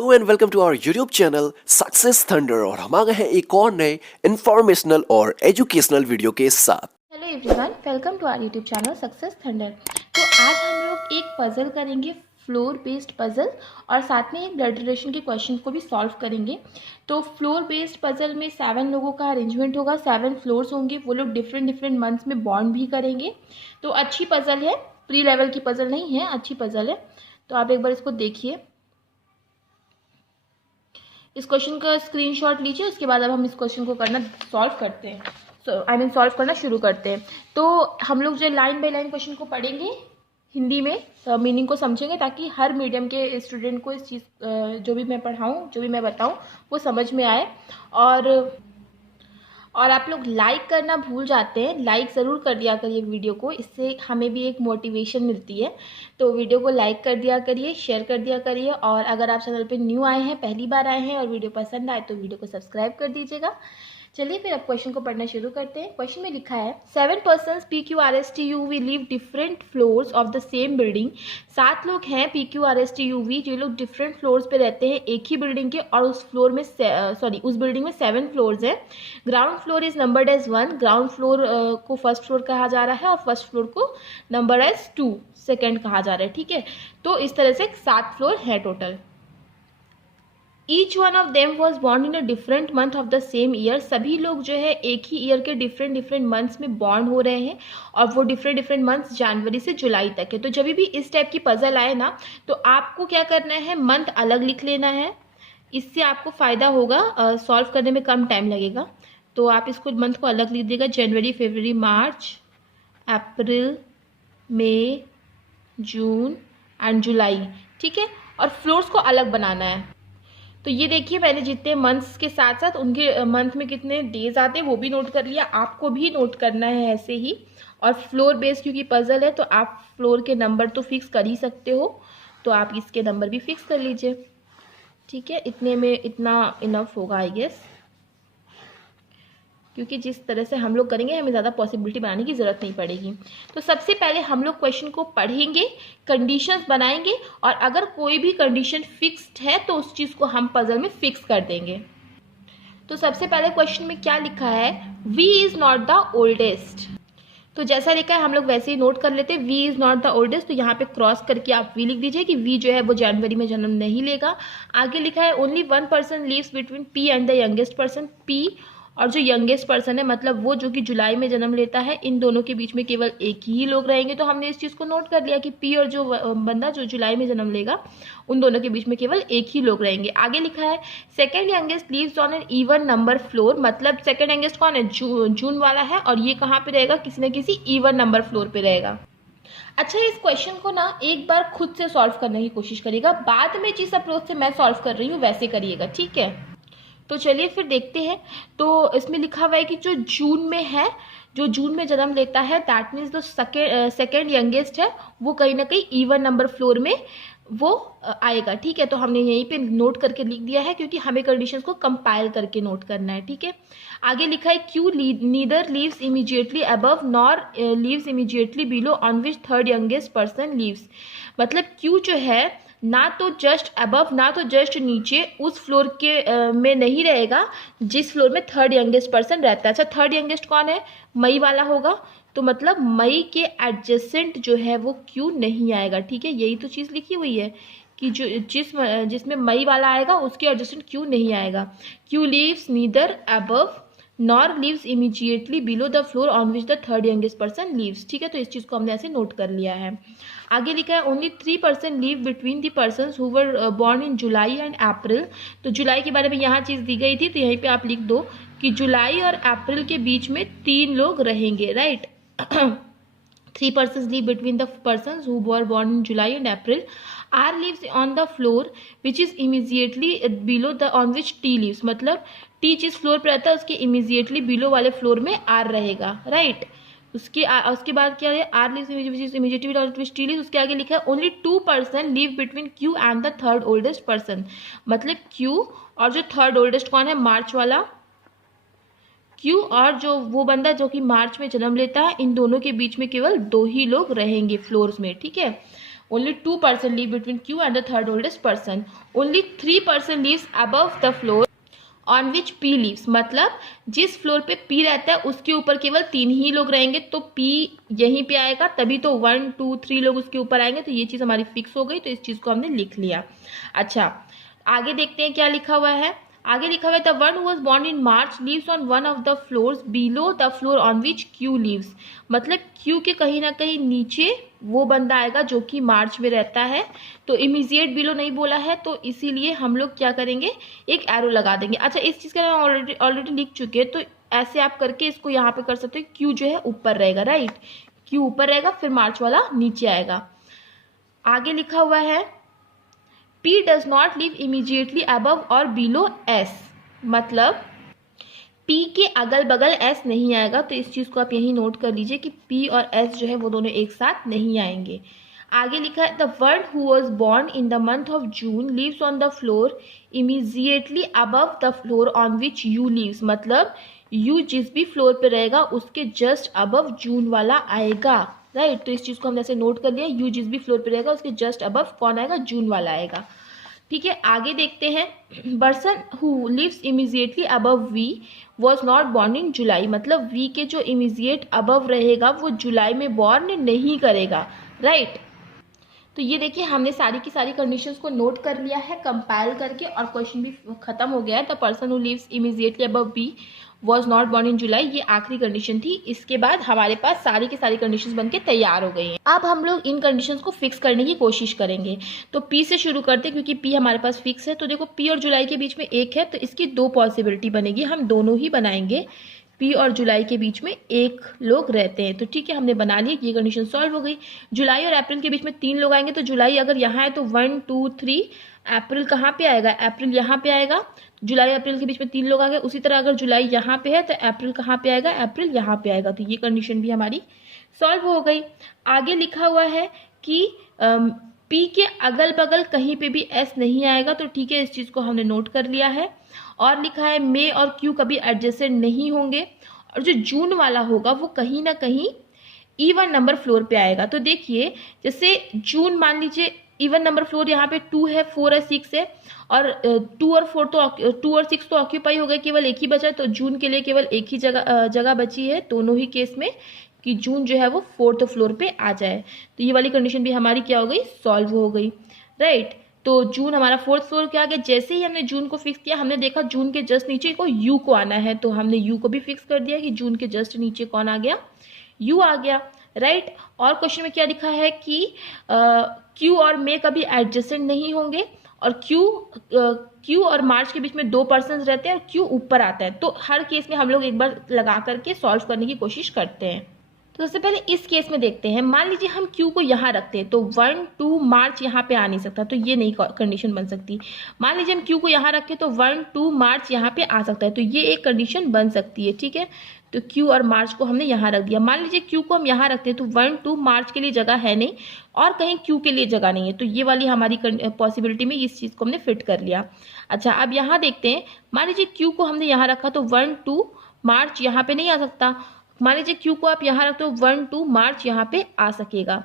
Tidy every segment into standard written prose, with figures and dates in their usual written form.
Hello and welcome to our YouTube channel Success Thunder. और हम आ गए हैं एक और नए इंफॉर्मेशनल और एजुकेशनल वीडियो के साथ। Hello everyone, welcome to our YouTube channel Success Thunder. तो आज हम लोग एक पज़ल करेंगे, फ्लोर बेस्ड पज़ल, और साथ में एक ब्लड रिलेशन के क्वेश्चन को भी सॉल्व करेंगे। तो फ्लोर बेस्ड पज़ल में 7 लोगों का अरेंजमेंट होगा, 7 फ्लोर्स होंगे, वो लोग डिफरेंट डिफरेंट मंथ्स में बॉन्ड भी करेंगे। तो अच्छी पज़ल है, प्री लेवल की पज़ल नहीं है, अच्छी पज़ल है। तो आप एक बार इसको देखिए, इस क्वेश्चन का स्क्रीनशॉट लीजिए। उसके बाद अब हम इस क्वेश्चन को सॉल्व करते हैं, सॉल्व करना शुरू करते हैं। तो हम लोग जो लाइन बाय लाइन क्वेश्चन को पढ़ेंगे हिंदी में, मीनिंग को समझेंगे, ताकि हर मीडियम के स्टूडेंट को इस चीज़ जो भी मैं पढ़ाऊँ, जो भी मैं बताऊँ, वो समझ में आए। और आप लोग लाइक करना भूल जाते हैं, लाइक ज़रूर कर दिया करिए वीडियो को, इससे हमें भी एक मोटिवेशन मिलती है। तो वीडियो को लाइक कर दिया करिए, शेयर कर दिया करिए, और अगर आप चैनल पे न्यू आए हैं, पहली बार आए हैं और वीडियो पसंद आए तो वीडियो को सब्सक्राइब कर दीजिएगा। चलिए फिर अब क्वेश्चन को पढ़ना शुरू करते हैं। क्वेश्चन में लिखा है 7 persons PQRSTUV live different floors of the same building. 7 लोग हैं PQRSTUV जो लोग डिफरेंट फ्लोर्स पे रहते हैं एक ही बिल्डिंग के, और उस फ्लोर में उस बिल्डिंग में 7 फ्लोर्स हैं। Ground floor is numbered as 1, ground floor को फर्स्ट फ्लोर कहा जा रहा है, और फर्स्ट फ्लोर को नंबर एज 2 सेकेंड कहा जा रहा है। ठीक है, तो इस तरह से 7 फ्लोर है total. Each one of them was born in a different month of the same year. सभी लोग जो है एक ही ईयर के डिफरेंट डिफरेंट मंथ्स में बॉर्न हो रहे हैं, और वो डिफरेंट डिफरेंट मंथ्स जनवरी से जुलाई तक है। तो जब भी इस टाइप की पजल आए ना, तो आपको क्या करना है, मंथ अलग लिख लेना है। इससे आपको फ़ायदा होगा, सॉल्व करने में कम टाइम लगेगा। तो आप इसको मंथ को अलग लिख देगा, जनवरी, फरवरी, मार्च, अप्रैल, मई, जून एंड जुलाई। ठीक है, और फ्लोर्स को अलग बनाना है। तो ये देखिए, मैंने जितने मंथ्स के साथ साथ उनके मंथ में कितने डेज आते हैं वो भी नोट कर लिया। आपको भी नोट करना है ऐसे ही। और फ्लोर बेस्ड क्योंकि पजल है, तो आप फ्लोर के नंबर तो फिक्स कर ही सकते हो, तो आप इसके नंबर भी फिक्स कर लीजिए। ठीक है, इतने में इतना इनफ होगा आई गेस, क्योंकि जिस तरह से हम लोग करेंगे हमें ज़्यादा पॉसिबिलिटी बनाने की ज़रूरत नहीं पड़ेगी। तो सबसे पहले हम लोग क्वेश्चन को पढ़ेंगे, कंडीशंस बनाएंगे, और अगर कोई भी कंडीशन फिक्स्ड है तो उस चीज़ को हम पजल में फिक्स कर देंगे। तो सबसे पहले क्वेश्चन में क्या लिखा है, V is not the oldest. तो जैसा लिखा है हम लोग वैसे ही नोट कर लेते हैं, V is not the oldest. तो यहाँ पे क्रॉस करके आप V लिख दीजिए कि V जो है वो जनवरी में जन्म नहीं लेगा। आगे लिखा है only 1 person lives between P and the youngest person. P और जो यंगेस्ट पर्सन है, मतलब वो जो कि जुलाई में जन्म लेता है, इन दोनों के बीच में केवल एक ही लोग रहेंगे। तो हमने इस चीज़ को नोट कर लिया कि P और जो बंदा जो जुलाई में जन्म लेगा, उन दोनों के बीच में केवल एक ही लोग रहेंगे। आगे लिखा है second youngest lives on an even number floor. मतलब सेकेंड यंगेस्ट कौन है, जून वाला है, और ये कहाँ पे रहेगा, किसी न किसी इवन नंबर फ्लोर पे रहेगा। अच्छा, इस क्वेश्चन को ना एक बार खुद से सॉल्व करने की कोशिश करिएगा, बाद में जिस अप्रोच से मैं सॉल्व कर रही हूँ वैसे करिएगा। ठीक है, तो चलिए फिर देखते हैं। तो इसमें लिखा हुआ है कि जो जून में है, जो जून में जन्म लेता है, दैट मीन्स जो सेकेंड यंगेस्ट है, वो कहीं ना कहीं इवन नंबर फ्लोर में वो आएगा। ठीक है, तो हमने यहीं पे नोट करके लिख दिया है, क्योंकि हमें कंडीशंस को कंपाइल करके नोट करना है। ठीक है, आगे लिखा है Q neither leaves immediately above nor leaves immediately below on which third youngest person leaves. मतलब क्यू जो है ना तो जस्ट अबव ना तो जस्ट नीचे उस फ्लोर के में नहीं रहेगा जिस फ्लोर में थर्ड यंगेस्ट पर्सन रहता है। अच्छा, थर्ड यंगेस्ट कौन है, मई वाला होगा, तो मतलब मई के एडजेसेंट जो है वो क्यू नहीं आएगा। ठीक है, यही तो चीज़ लिखी हुई है कि जो जिसमें मई वाला आएगा उसके एडजेसेंट क्यू नहीं आएगा। Q leaves neither above nor leaves immediately below the floor on which the third youngest person leaves. ठीक है, तो इस चीज़ को हमने ऐसे नोट कर लिया है। आगे लिखा है only 3% leave between the person who were born in July and April. तो जुलाई के बारे में यहाँ चीज़ दी गई थी, तो यहीं पे आप लिख दो कि जुलाई और अप्रैल के बीच में 3 लोग रहेंगे, right. 3 persons live between the persons who were born in July and April. R lives on the floor which is immediately below the on which T lives. मतलब T जिस फ्लोर पर रहता है उसके इमीजिएटली बिलो वाले floor में R रहेगा, right. उसके बाद क्या है, R lives immediately on which T lives। उसके आगे लिखा है only 2 person live between Q and the third oldest person। मतलब Q और जो थर्ड ओल्डेस्ट कौन है, मार्च वाला क्यू, और जो वो बंदा जो कि मार्च में जन्म लेता है, इन दोनों के बीच में केवल 2 ही लोग रहेंगे फ्लोर्स में। ठीक है, only 2% live between Q and the third oldest person, only 3% lives above the floor on which P lives, मतलब जिस फ्लोर पे P रहता है उसके ऊपर केवल 3 ही लोग रहेंगे, तो P यहीं पे आएगा, तभी तो 1 2 3 लोग उसके ऊपर आएंगे, तो ये चीज़ हमारी फिक्स हो गई, तो इस चीज़ को हमने लिख लिया। अच्छा, आगे देखते हैं क्या लिखा हुआ है। आगे लिखा हुआ है the one who was born in March lives on one of the floors below the floor on which Q lives, मतलब क्यू के कहीं ना कहीं नीचे वो बंदा आएगा जो कि मार्च में रहता है, तो इमीजिएट बिलो नहीं बोला है, तो इसीलिए हम लोग क्या करेंगे, एक एरो लगा देंगे। अच्छा, इस चीज़ का हम ऑलरेडी लिख चुके हैं, तो ऐसे आप करके इसको यहाँ पे कर सकते हो, क्यू जो है ऊपर रहेगा, राइट, क्यू ऊपर रहेगा, फिर मार्च वाला नीचे आएगा। आगे लिखा हुआ है P does not live immediately above or below S, मतलब P के अगल बगल S नहीं आएगा, तो इस चीज़ को आप यहीं नोट कर लीजिए कि P और S जो है वो दोनों एक साथ नहीं आएंगे। आगे लिखा है the one who was born in the month of June lives on the floor immediately above the floor on which U lives, मतलब यू जिस भी फ्लोर पे रहेगा उसके जस्ट अबव जून वाला आएगा, राइट, तो इस चीज़ को हमने ऐसे नोट कर लिया, यू जिस भी फ्लोर पे रहेगा उसके जस्ट अबव कौन आएगा, जून वाला आएगा। ठीक है, आगे देखते हैं person who lives immediately above we was not born in July, मतलब वी के जो इमीजिएट अबव रहेगा वो जुलाई में बॉर्न नहीं करेगा, राइट। तो ये देखिए हमने सारी की सारी कंडीशंस को नोट कर लिया है कंपाइल करके, और क्वेश्चन भी खत्म हो गया है। The person who lives immediately above B was not born in July, ये आखिरी कंडीशन थी। इसके बाद हमारे पास सारी की सारी कंडीशंस बनके तैयार हो गई हैं। अब हम लोग इन कंडीशंस को फिक्स करने की कोशिश करेंगे। तो पी से शुरू करते हैं क्योंकि पी हमारे पास फिक्स है। तो देखो पी और जुलाई के बीच में 1 है, तो इसकी 2 पॉसिबिलिटी बनेगी, हम दोनों ही बनाएंगे। पी और जुलाई के बीच में 1 लोग रहते हैं, तो ठीक है, हमने बना लिया, ये कंडीशन सॉल्व हो गई। जुलाई और अप्रैल के बीच में 3 लोग आएंगे, तो जुलाई अगर यहाँ है तो 1 2 3, अप्रैल कहाँ पे आएगा, अप्रैल यहाँ पे आएगा। जुलाई अप्रैल के बीच में 3 लोग आ गए। उसी तरह अगर जुलाई यहाँ पे है तो अप्रैल कहाँ पे आएगा, अप्रैल यहाँ पे आएगा, तो ये कंडीशन भी हमारी सॉल्व हो गई। आगे लिखा हुआ है कि पी के अगल बगल कहीं पे भी एस नहीं आएगा, तो ठीक है, इस चीज़ को हमने नोट कर लिया है। और लिखा है मे और क्यू कभी एडजेसेंट नहीं होंगे, और जो जून वाला होगा वो कहीं ना कहीं इवन नंबर फ्लोर पे आएगा। तो देखिए जैसे जून मान लीजिए इवन नंबर फ्लोर यहाँ पे 2 है, 4 है, 6 है, और 2 और 6 तो ऑक्यूपाई हो गए, केवल एक ही बचा, तो जून के लिए केवल एक ही जगह बची है दोनों ही केस में, कि जून जो है वो 4th फ्लोर पे आ जाए। तो ये वाली कंडीशन भी हमारी क्या हो गई, सॉल्व हो गई, राइट। तो जून हमारा 4th फ्लोर पे आ गया। जैसे ही हमने जून को फिक्स किया, हमने देखा जून के जस्ट नीचे को यू को आना है, तो हमने यू को भी फिक्स कर दिया कि जून के जस्ट नीचे कौन आ गया, यू आ गया, राइट। और क्वेश्चन में क्या लिखा है कि क्यू और मे कभी एडजेसेंट नहीं होंगे, और क्यू और मार्च के बीच में 2 पर्सन रहते हैं और क्यू ऊपर आता है। तो हर केस में हम लोग एक बार लगा करके सॉल्व करने की कोशिश करते हैं। तो सबसे पहले इस केस में देखते हैं, मान लीजिए हम क्यू को यहाँ रखते हैं, तो 1 2 मार्च यहाँ पे आ नहीं सकता, तो ये नहीं कंडीशन बन सकती। मान लीजिए हम क्यू को यहाँ रखें तो 1 2 मार्च यहाँ पे आ सकता है, तो ये एक कंडीशन बन सकती है, ठीक है। तो क्यू और मार्च को हमने यहाँ रख दिया। मान लीजिए क्यू को हम यहाँ रखते हैं तो 1 2 मार्च के लिए जगह है नहीं, और कहीं क्यू के लिए जगह नहीं है, तो ये वाली हमारी पॉसिबिलिटी में इस चीज़ को हमने फिट कर लिया। अच्छा, अब यहाँ देखते हैं, मान लीजिए क्यू को हमने यहाँ रखा तो 1 2 मार्च यहाँ पे नहीं आ सकता। मान लीजिए क्यू को आप यहाँ रखते हो 1 2 मार्च यहाँ पे आ सकेगा।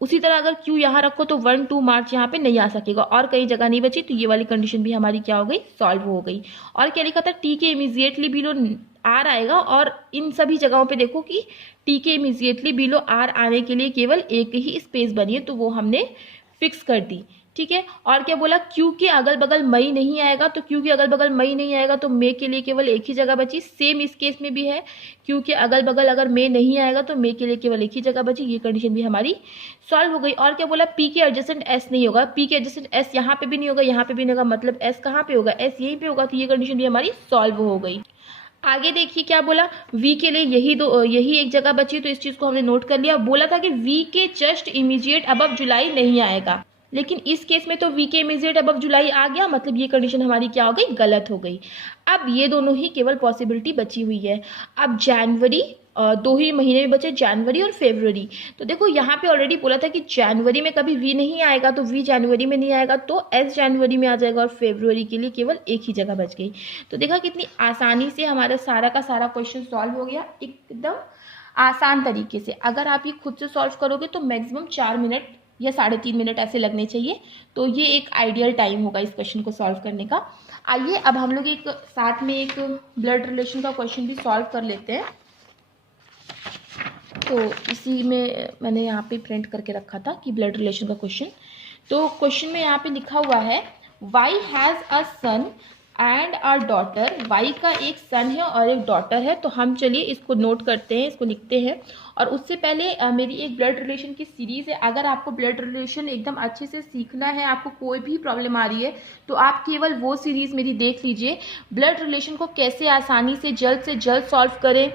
उसी तरह अगर क्यू यहाँ रखो तो 1 2 मार्च यहाँ पे नहीं आ सकेगा, और कहीं जगह नहीं बची, तो ये वाली कंडीशन भी हमारी क्या हो गई, सॉल्व हो गई। और क्या लिखा था, टी के इमीजिएटली बिलो आर आएगा, और इन सभी जगहों पे देखो कि टी के इमीजिएटली बिलो आर आने के लिए केवल एक ही स्पेस बनी है, तो वो हमने फिक्स कर दी, ठीक है। और क्या बोला, क्यू के अगल बगल मई नहीं आएगा, तो क्यू के अगल बगल मई नहीं आएगा, तो मे के लिए केवल एक ही जगह बची। सेम इस केस में भी है, क्यू के अगल बगल अगर मे नहीं आएगा तो मे के लिए केवल एक ही जगह बची, ये कंडीशन भी हमारी सॉल्व हो गई। और क्या बोला, पी के एडजेसेंट एस नहीं होगा, पी के एडजेसेंट एस यहाँ पे भी नहीं होगा, यहाँ पे भी नहीं होगा, मतलब एस कहाँ पे होगा, एस यहीं पे होगा, तो ये कंडीशन भी हमारी सॉल्व हो गई। आगे देखिए क्या बोला, वी के लिए यही एक जगह बची, तो इस चीज को हमने नोट कर लिया। बोला था कि वी के जस्ट इमीडिएट अबव जुलाई नहीं आएगा, लेकिन इस केस में तो वी के इमीडिएट अबव जुलाई आ गया, मतलब ये कंडीशन हमारी क्या हो गई, गलत हो गई। अब ये दोनों ही केवल पॉसिबिलिटी बची हुई है। अब जनवरी, 2 ही महीने में बचे, जनवरी और फरवरी। तो देखो यहाँ पे ऑलरेडी बोला था कि जनवरी में कभी वी नहीं आएगा, तो वी जनवरी में नहीं आएगा, तो एस जनवरी में आ जाएगा, और फरवरी के लिए केवल एक ही जगह बच गई। तो देखा कितनी आसानी से हमारा सारा का सारा क्वेश्चन सॉल्व हो गया, एकदम आसान तरीके से। अगर आप ये खुद से सॉल्व करोगे तो मैक्सिमम 4 मिनट या 3.5 मिनट ऐसे लगने चाहिए। तो ये एक आइडियल टाइम होगा इस क्वेश्चन को सॉल्व करने का। आइए अब हम लोग एक साथ में एक ब्लड रिलेशन का क्वेश्चन भी सॉल्व कर लेते हैं। तो इसी में मैंने यहाँ पे प्रिंट करके रखा था कि ब्लड रिलेशन का क्वेश्चन। तो क्वेश्चन में यहाँ पे लिखा हुआ है Y has a son and a daughter. Y का एक सन है और एक डॉटर है। तो हम चलिए इसको नोट करते हैं, इसको लिखते हैं। और उससे पहले मेरी एक ब्लड रिलेशन की सीरीज़ है। अगर आपको ब्लड रिलेशन एकदम अच्छे से सीखना है, आपको कोई भी प्रॉब्लम आ रही है, तो आप केवल वो सीरीज़ मेरी देख लीजिए, ब्लड रिलेशन को कैसे आसानी से जल्द सॉल्व करें।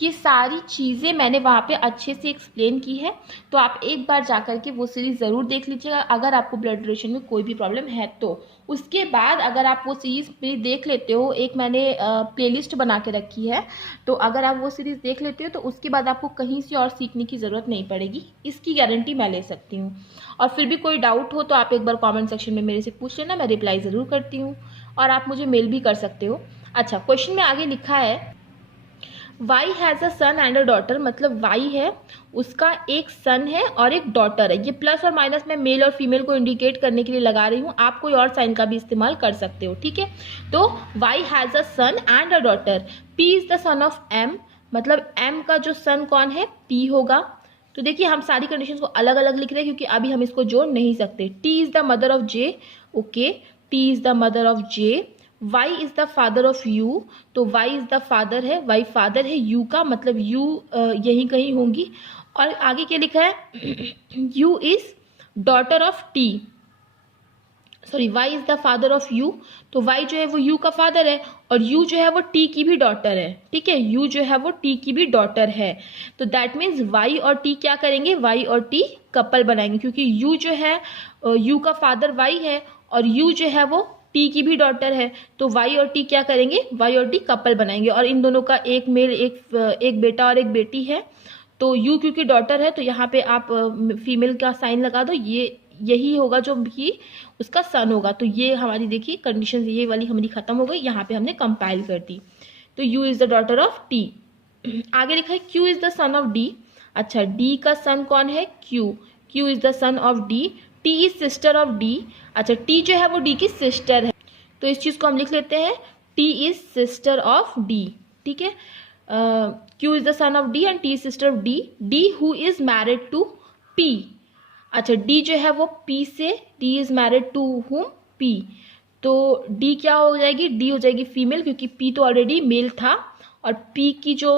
ये सारी चीज़ें मैंने वहाँ पे अच्छे से एक्सप्लेन की है। तो आप एक बार जा कर के वो सीरीज़ ज़रूर देख लीजिएगा अगर आपको ब्लड रिलेशन में कोई भी प्रॉब्लम है तो। उसके बाद अगर आप वो सीरीज़ मेरी देख लेते हो, एक मैंने प्लेलिस्ट बना के रखी है, तो अगर आप वो सीरीज़ देख लेते हो तो उसके बाद आपको कहीं से और सीखने की ज़रूरत नहीं पड़ेगी, इसकी गारंटी मैं ले सकती हूँ। और फिर भी कोई डाउट हो तो आप एक बार कॉमेंट सेक्शन में मेरे से पूछ लेना, मैं रिप्लाई ज़रूर करती हूँ। और आप मुझे मेल भी कर सकते हो। अच्छा, क्वेश्चन में आगे लिखा है Y has a son and a daughter. मतलब वाई है, उसका एक सन है और एक डॉटर है। ये प्लस और माइनस मैं मेल और फीमेल को इंडिकेट करने के लिए लगा रही हूँ, आप कोई और साइन का भी इस्तेमाल कर सकते हो, ठीक है। तो Y has a son and a daughter. P is the son of M, मतलब एम का जो सन कौन है, पी होगा। तो देखिए हम सारी कंडीशंस को अलग अलग लिख रहे हैं क्योंकि अभी हम इसको जोड़ नहीं सकते। T is the mother of J, okay, T is the mother of J. Y is the father of U, तो Y इज द फादर है, Y फादर है U का, मतलब U यहीं कहीं होंगी। और आगे क्या लिखा है U is daughter of T, sorry Y is the father of U, तो Y जो है वो U का फादर है और U जो है वो T की भी डॉटर है, ठीक है। U जो है वो T की भी डॉटर है। तो दैट मीन्स Y और T क्या करेंगे, Y और T कपल बनाएंगे क्योंकि U जो है U का फादर Y है और U जो है वो टी की भी डॉटर है। तो वाई और टी क्या करेंगे, वाई और टी कपल बनाएंगे। और इन दोनों का एक मेल एक बेटा और एक बेटी है। तो यू क्योंकि डॉटर है तो यहाँ पे आप फीमेल का साइन लगा दो, ये यही होगा जो भी उसका सन होगा। तो ये हमारी देखिए कंडीशन ये वाली हमारी खत्म हो गई, यहाँ पे हमने कंपाइल कर दी। तो you is the daughter of T. आगे लिखा है Q is the son of D. अच्छा, डी का सन कौन है, Q. Q is the son of D. T is sister of D. अच्छा, टी जो है वो डी की सिस्टर है, तो इस चीज को हम लिख लेते हैं T is sister of D, ठीक है। Q is the son of D and T is sister of D. D who is married to P. अच्छा, डी जो है वो पी से, D is married to whom, P. तो D क्या हो जाएगी, डी हो जाएगी फीमेल क्योंकि पी तो ऑलरेडी मेल था। और पी की जो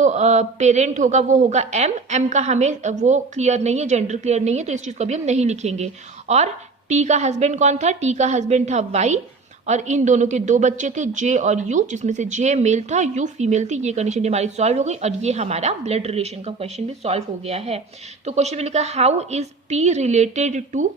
पेरेंट होगा वो होगा एम। एम का हमें वो क्लियर नहीं है, जेंडर क्लियर नहीं है, तो इस चीज़ को भी हम नहीं लिखेंगे। और टी का हस्बैंड कौन था, टी का हस्बैंड था वाई। और इन दोनों के दो बच्चे थे जे और यू, जिसमें से जे मेल था, यू फीमेल थी। ये कंडीशन हमारी सॉल्व हो गई और ये हमारा ब्लड रिलेशन का क्वेश्चन भी सॉल्व हो गया है। तो क्वेश्चन में लिखा how is P related to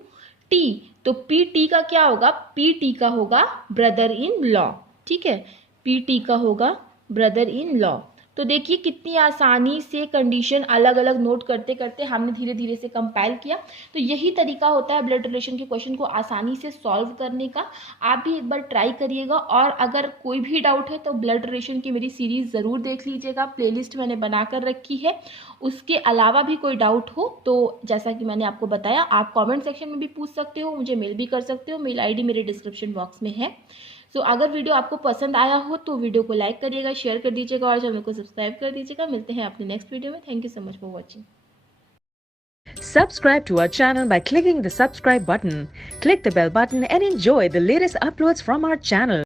T. तो पी टी का क्या होगा, पी टी का होगा ब्रदर इन लॉ, ठीक है। पी टी का होगा ब्रदर इन लॉ। तो देखिए कितनी आसानी से कंडीशन अलग अलग नोट करते करते हमने धीरे धीरे से कंपाइल किया। तो यही तरीका होता है ब्लड रिलेशन के क्वेश्चन को आसानी से सॉल्व करने का। आप भी एक बार ट्राई करिएगा। और अगर कोई भी डाउट है तो ब्लड रिलेशन की मेरी सीरीज ज़रूर देख लीजिएगा, प्लेलिस्ट मैंने बना कर रखी है। उसके अलावा भी कोई डाउट हो तो जैसा कि मैंने आपको बताया, आप कॉमेंट सेक्शन में भी पूछ सकते हो, मुझे मेल भी कर सकते हो। मेल ID मेरे डिस्क्रिप्शन बॉक्स में है। सो अगर वीडियो आपको पसंद आया हो तो वीडियो को लाइक करिएगा, शेयर कर दीजिएगा और चैनल को सब्सक्राइब कर दीजिएगा। मिलते हैं अपने नेक्स्ट वीडियो में। Thank you so much for watching. Subscribe to our channel by clicking the subscribe button. Click the bell button and enjoy the latest uploads from our channel.